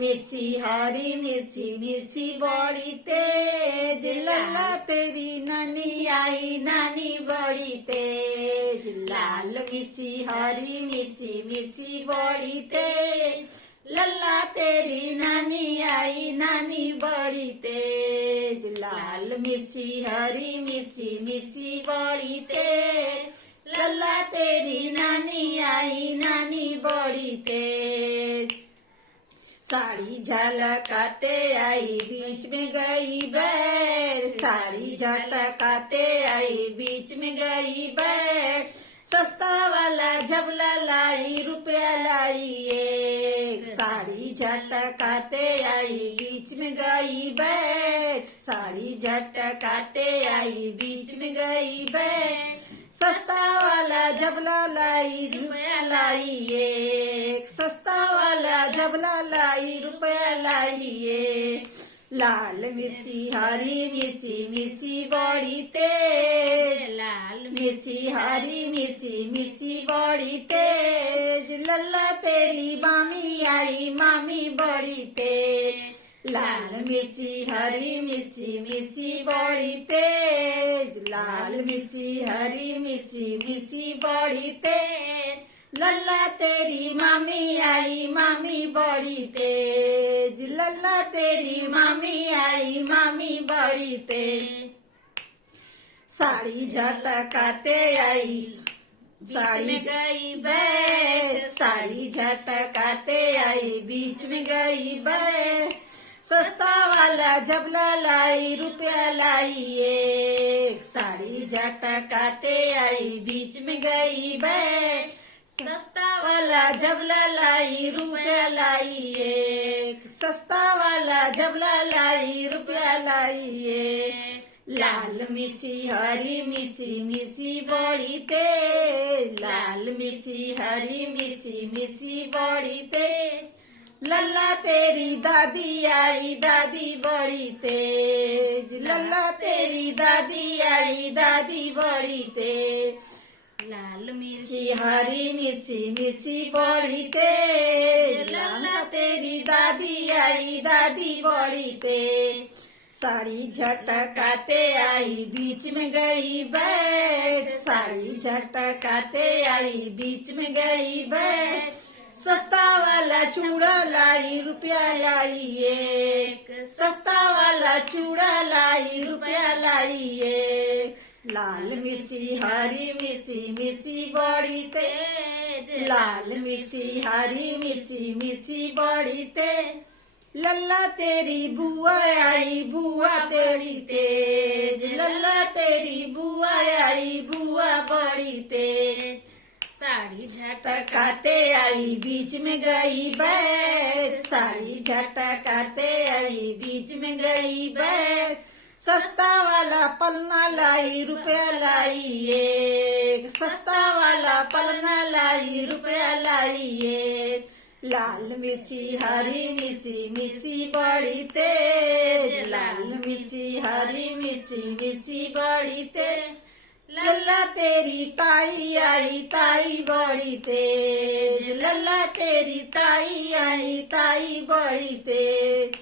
मिर्ची हरी मिर्ची मिर्ची बड़ी तेज, लल्ला तेरी नानी आई नानी बड़ी तेज। लाल मिर्ची हरी मिर्ची मिर्ची बड़ी तेज, लल्ला तेरी नानी आई नानी बड़ी तेज। लाल मिर्ची हरी मिर्ची मिर्ची बड़ी तेज, लल्ला तेरी नानी आई नानी बड़ी तेज। साड़ी झलकाते आई बीच में गई बैठ, साड़ी झटकाते आई बीच में गई बैठ। सस्ता वाला झबला लाई रुपया लाई एक, साड़ी झटकाते आई बीच में गई बैठ, साड़ी झटकाते आई बीच में गई बैठ। सस्ता वाला झबला लाई रुपया लाई एक, सस्ता वाला झबला लाई रुपया लाई एक। लाल मिर्ची हरी मिर्ची मिर्ची बड़ी तेज, लाल मिर्ची हरी मिर्ची मिर्ची बड़ी तेज। लल्ला तेरी मामी आई मामी बड़ी तेज, लाल मिर्ची हरी मिर्ची मिर्ची बड़ी तेज, लाल मिर्ची हरी मिर्ची मिर्ची बड़ी तेज। लल्ला तेरी मामी आई मामी बड़ी तेज, लल्ला तेरी मामी आई मामी बड़ी तेज। साड़ी झटकाते आई साड़ी में गई बैठ, साड़ी झटकाते आई बीच में गई बैठ। सस्ता वाला झबला लाई रुपया लाई एक, साड़ी झटकाते आई बीच में गई बैठ। सस्ता वाला झबला लाई रुपया लाई एक, सस्ता वाला झबला लाई रुपया लाई एक। लाल मिर्ची हरी मिर्ची मिर्ची बड़ी तेज, लाल मिर्ची हरी मिर्ची मिर्ची बड़ी तेज। लल्ला तेरी दादी आई दादी बड़ी तेज, लल्ला तेरी दादी आई दादी बड़ी तेज। लाल मिर्ची हरी मिर्ची मिर्ची बड़ी तेज, लल्ला तेरी दादी आई दादी बड़ी तेज। साड़ी झटकाते आई बीच में गई बैठ, साड़ी झटकाते आई बीच में गई बैठ। सस्ता वाला चूड़ा लाई रुपया लाई एक, सस्ता वाला चूड़ा लाई रुपया लाई एक। लाल मिर्ची हरी मिर्ची मिर्ची बड़ी तेज, लाल मिर्ची हरी मिर्ची मिर्ची बड़ी तेज। लल्ला तेरी बुआ आई बुआ तेरी तेज, लल्ला तेरी बुआ आई बुआ बड़ी तेज। साड़ी झटकाते आई बीच में गई बैठ, साड़ी झटकाते आई बीच में गई बैठ। सस्ता वाला पलना लाई रुपया लाई एक, सस्ता वाला पलना लाई रुपया लाई एक। लाल मिर्ची हरी मिर्ची मिर्ची बड़ी तेज, लाल मिर्ची हरी मिर्ची मिर्ची बड़ी तेज। लल्ला तेरी ताई आई ताई बड़ी तेज, लल्ला तेरी ताई आई ताई बड़ी तेज।